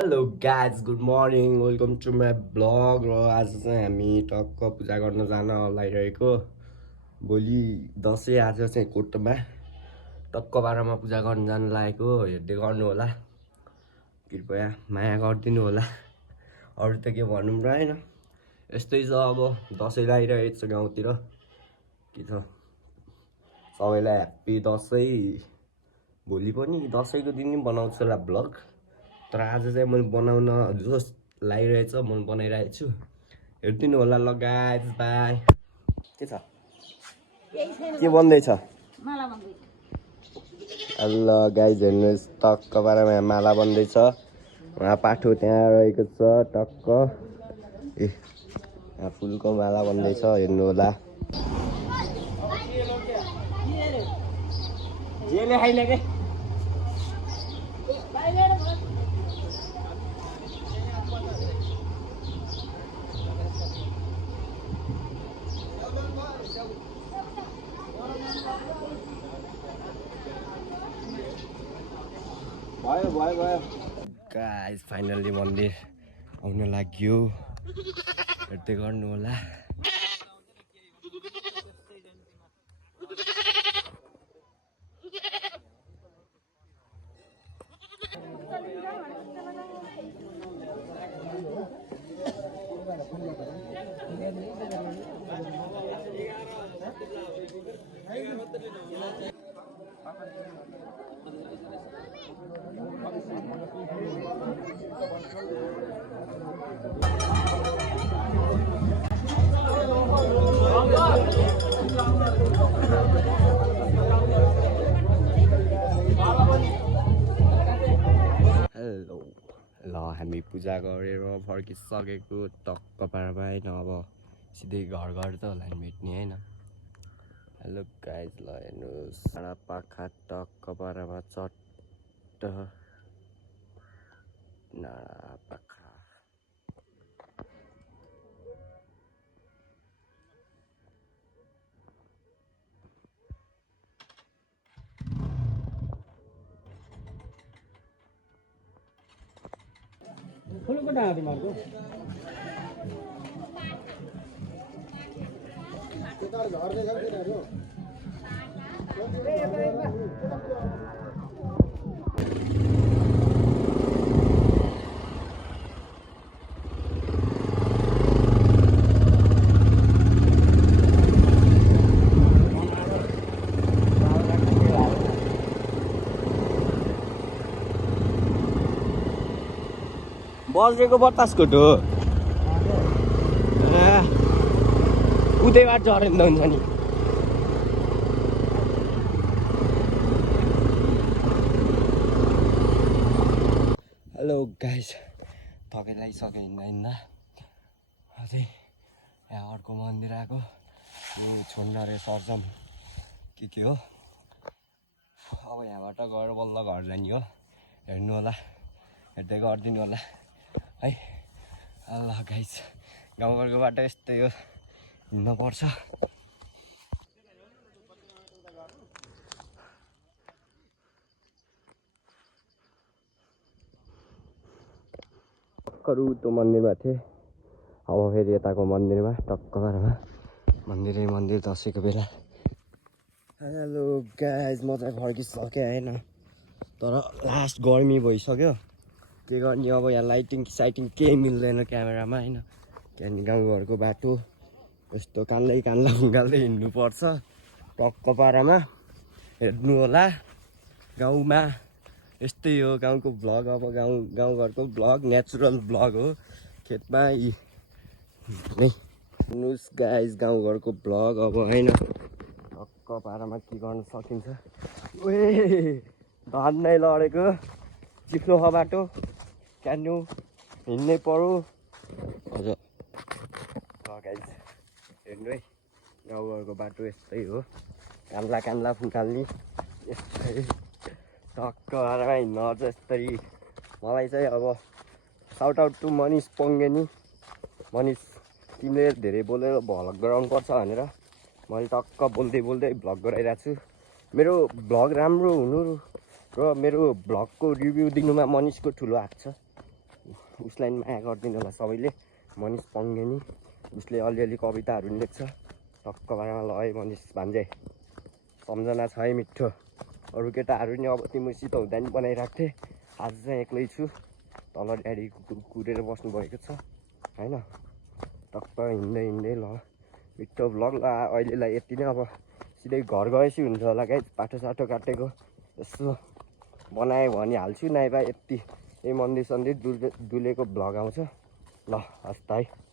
Hello guys good morning welcome to my blog र आज चाहिँ हामी टक्क पूजा गर्न जान लागिरहेको भोलि दसैँ आज चाहिँ कोटोमा टक्क 12मा पूजा गर्न जान लागेको हेर्दै गर्नु होला कृपया माया गरिदिनु होला अरू त के भनौँ र होइन यस्तै छ अब दसैँ लागिरहेको छ गाउँतिर के छ सबैलाई ह्याप्पी दसैँ भोलि पनि दसैँको दिन पनि बनाउँछु होला ब्लग तर आज चाहिँ मैले बनाउन जोस लागिरहेछ म बनाइरहेको छु हेरिदिनु होला ल गाइज बाई के छ के बन्दैछ ल गाइज हेर्नुहोस् टक्क पारामा यहाँ माला बन्दैछ उहाँ पाठो त्यहाँ रहेको छ टक्क ए यहाँ फुलको माला बन्दैछ हेर्नु होला भयो गाइज फाइनल्ली मन्दिर आउन लाग्यो हेर्दै गर्नु होला हेलो ल हामी पूजा गरेर फर्किसकेको टक्क पारामा होइन अब सिधै घर त होला नि भेट्ने होइन हेलो गाइज ल हेर्नुहोस् सारा पाखा टक्क पारामा चट्ट नाडा पाखा फुलको डाँडा तिमीहरूको बजेको बतासको हो उतैबाट झरेन त हुन्छ नि हेलो गाइस थकै लागिसक्यो हिँड्दा अझै यहाँ अर्को मन्दिर आएको छोड्न रे सर्छौँ के हो अब यहाँबाट गएर बल्ल घर जाने हो हेर्नु होला हेर्दै गरिदिनु होला है ल गाइस गाउँघरको बाटो यस्तै हो हिँड्न पर्छ टक्करु त्यो मन्दिरमा थिएँ अब फेरि यताको मन्दिरमा टक्क पारामा मन्दिर दसैँको बेला हेलो गाइस म चाहिँ फर्किसकेँ होइन तर लास्ट गर्मी भइसक्यो के गर्ने अब यहाँ लाइटिङ साइटिङ केही मिल्दैन क्यामेरामा होइन त्यहाँदेखि गाउँघरको बाटो यस्तो कान्दै फुङ्गाल्दै हिँड्नुपर्छ टक्क पारामा हेर्नु होला गाउँमा यस्तै हो गाउँको भ्लग अब गाउँघरको भ्लग नेचुरल भ्लग हो खेतमा नै हेर्नुहोस् गाइस गाउँघरको भ्लग अब होइन टक्क पारामा के गर्न सकिन्छ ओए धन्नै लडेको चिप्लो छ बाटो क्यान्यु हिँड्नै पऱ्यो हजुर गाइस हेर्नु है गाउँघरको बाटो यस्तै हो कान्ला फुकाल्ने यस्तै टक्क पारामा हिँड्न अझ यस्तै मलाई चाहिँ अब shout out to Manish Pangeni Manish तिमीले धेरै बोलेर भ्लग गराउनुपर्छ भनेर मैले टक्क बोल्दै भ्लग गराइरहेको छु मेरो भ्लग राम्रो हुनु र मेरो भ्लगको रिभ्यू दिनुमा मनिषको ठुलो हात छ उसलाई माया गरिदिनु होला सबैले। मनिष पङ्गेनी उसले अलिअलि कविताहरू पनि लेख्छ। टक्क बारेमा ल है मनिष भान्जे, सम्झना छ है मिठो। अरू केटाहरू नि अब तिमीसित हुँदा नि बनाइरहेको थिएँ। आज चाहिँ एक्लै छु। तल ड्याडी कुरेर बस्नुभएको छ होइन। टक्क हिँड्दै ल मिठो भ्लग ल अहिलेलाई यति नै। अब सिधै घर गएपछि हुन्छ होला गाइस। बाटो काटेको यसो बनायो भने हाल्छु, नभए यति यही मन्दिर सन्दिर डुलेको भ्लग आउँछ। ल हस् त है।